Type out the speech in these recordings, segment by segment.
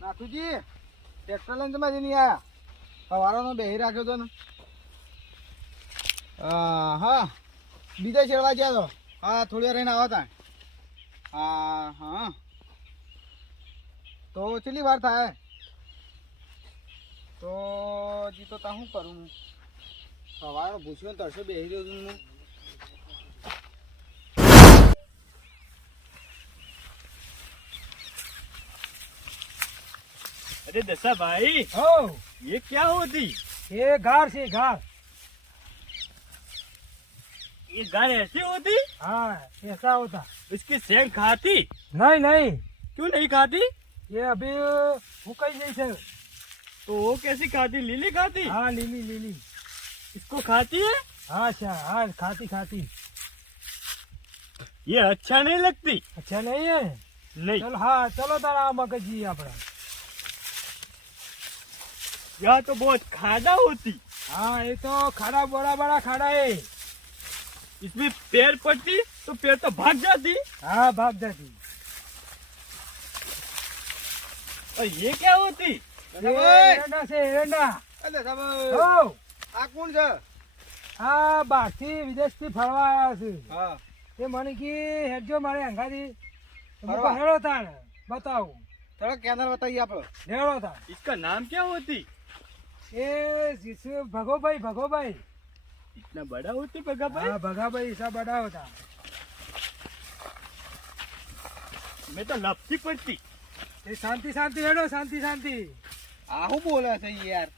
Nathuji tractor લઈને તમે નહીં આયા સવારનો બેહી રાખ્યો તો ને? હા, બીજા છેડવા ગયા તો? હા, થોડી રહીને આવો તા હા હા. તો કેટલી વાર થાય? તો હજી તો તા શું કરું હું? સવારે ભૂસ્યો તરસે બેહી રહ્યો છું હું. अरे दशा भाई। हो ये क्या होती ये गार से गार। ये गाय ऐसी होती हाँ ऐसा होता। इसकी सेंग खाती? नहीं नहीं। क्यों नहीं खाती? ये अभी फूकाई नहीं थे। तो वो कैसी खाती? लीली खाती? हाँ लीली लीली। इसको खाती है? हाँ अच्छा हाँ खाती खाती। ये अच्छा नहीं लगती। अच्छा नहीं है? नहीं। चलो हाँ चलो तारा मगजी अपना। यहाँ तो बहुत खादा होती हाँ ये तो खाड़ा बड़ा बड़ा खाड़ा है इसमें पैर पड़ती तो पैर तो भाग जाती हाँ भाग जाती और ये क्या होती ये एरंडा से एरंडा અલે સાહેબ हो આ કોણ છે આ બહારથી વિદેશથી ફરવા આવ્યા છે હા તે મને કી હેડજો મારે અંગાથી ફરવા? હેડો તાણ બતાવું થોડો કેનાર બતાવીએ આપણે હેડો તાણ इसका नाम क्या होती એ જીસુ ભગોભાઈ ભગોભાઈ. ઇતના બડા હોતે ભગાભાઈ. હા ભગાભાઈ ઇસા બડા હોતા મેં તો લપસી પડતી. એ શાંતિ શાંતિ હેડો શાંતિ શાંતિ. આ હું બોલે છે યાર?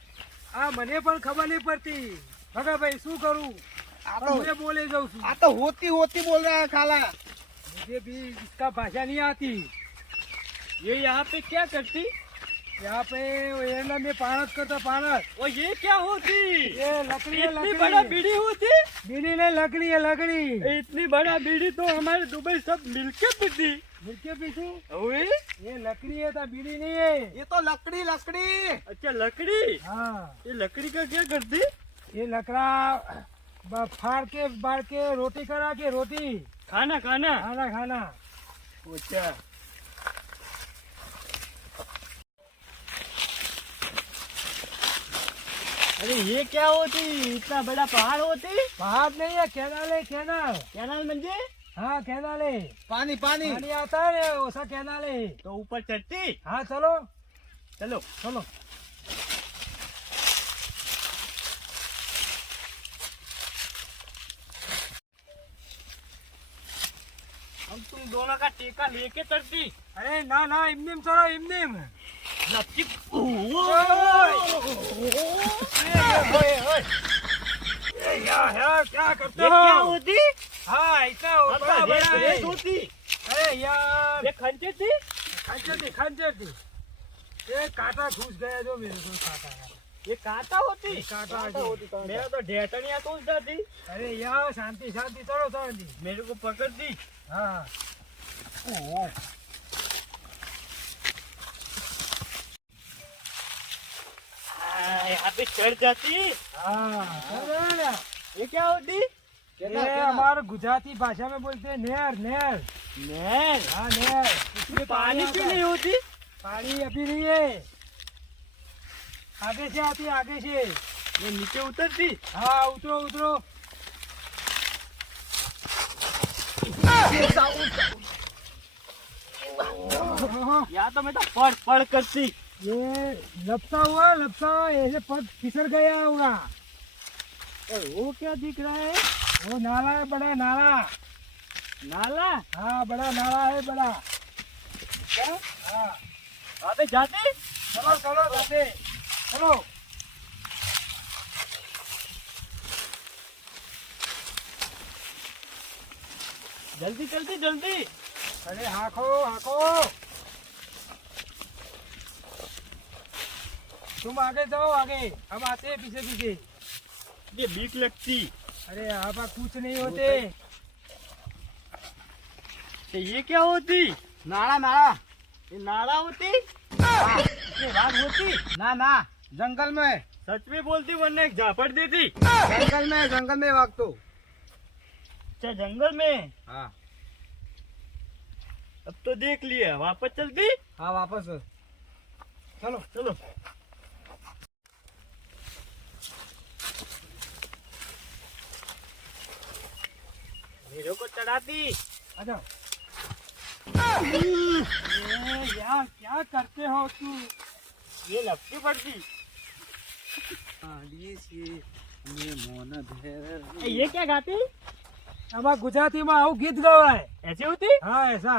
આ મને પણ ખબર નહીં પડતી. ભગાભાઈ શું કરું? આ તો હું બોલે જાઉં છું. આ તો હોતી હોતી બોલ રહ્યા ખાલા. मुझे भी इसका भाषा नहीं आती ये यहाँ पे क्या करती यहाँ पे एरंडा में पानस करता पानस और ये क्या होती? ये लकड़ी है इतनी लकड़ी। बड़ा बीड़ी होती? बीड़ी नहीं लकड़ी है लकड़ी। इतनी बड़ा बीड़ी तो हमारे दुबई सब मिलके पीती। पीछे हुई ये लकड़ी है तो बीड़ी नहीं है। ये तो लकड़ी लकड़ी। अच्छा लकड़ी? हाँ। ये लकड़ी का क्या करती? ये लकड़ा फाड़ के बाड़ के रोटी करा के रोटी। खाना खाना। खाना खाना। अच्छा। अरे ये क्या होती? इतना बड़ा पहाड़ होती? पहाड़ नहीं है कैनाल है कैनाल। कैनाल मंजे हाँ कैनाल है। पानी पानी। पानी आता है ना वैसा कैनाल है। तो ऊपर चढ़ती? हाँ चलो। चलो। चलो। हम तुम दोनों का टेका लेके चढ़ती। अरे ना ना इमनीम चलो इमनीम। लपची यार यार क्या करते ये हो क्या होती हाँ ऐसा हम बड़ा तो बड़ा रेत- है रेत होती अरे यार ये खंजर थी खंजर थी खंजर थी ये कांटा घुस गया जो मेरे को काटा काटा। ये कांटा होती ये कांटा होती, कांटा। मेरा तो ढेटनिया तो जाती अरे यार शांति शांति चलो शांति मेरे को पकड़ दी हाँ हाँ, यहाँ पे चढ़ जाती। हाँ। ये क्या होती ये। हमारे गुजराती भाषा में बोलते हैं नहर नेर नहर? हाँ नेर इसमें पानी क्यों नहीं होती? पानी अभी नहीं है। आगे से आती आगे से। ये नीचे उतरती? हाँ उतरो उतरो। हाँ, यहाँ तो मैं तो पढ़ पढ़ करती। ये लपसा हुआ, लपसा, ऐसे पग फिसल गया होगा। और वो क्या दिख रहा है? वो नाला है, बड़ा नाला। नाला? हाँ बड़ा नाला है, बड़ा। हाँ। वहाँ जाते? चलो चलो, जाते। चलो। जल्दी जल्दी जल्दी। अरे, हाको हाको। तुम आगे जाओ आगे। हम आते हैं पीछे पीछे। ये बीक लगती। अरे यहाँ पर कुछ नहीं होते। तो ये क्या होती? नाला नाला ये नाला होती? इसमें रात होती? ना ना। जंगल में। सच में बोलती वरना एक झापड़ देती। जंगल में जंगल में वक्त तो। अच्छा जंगल में? हाँ। अब तो देख लिया वापस चलती? हाँ वापस। चलो। चलो मेरे को चढ़ाती अच्छा। यार क्या करते हो तू? ये लपकी पड़ती। ये क्या गाती? हमारा गुजराती में आऊ गीत गवा है ऐसे होती? हाँ ऐसा।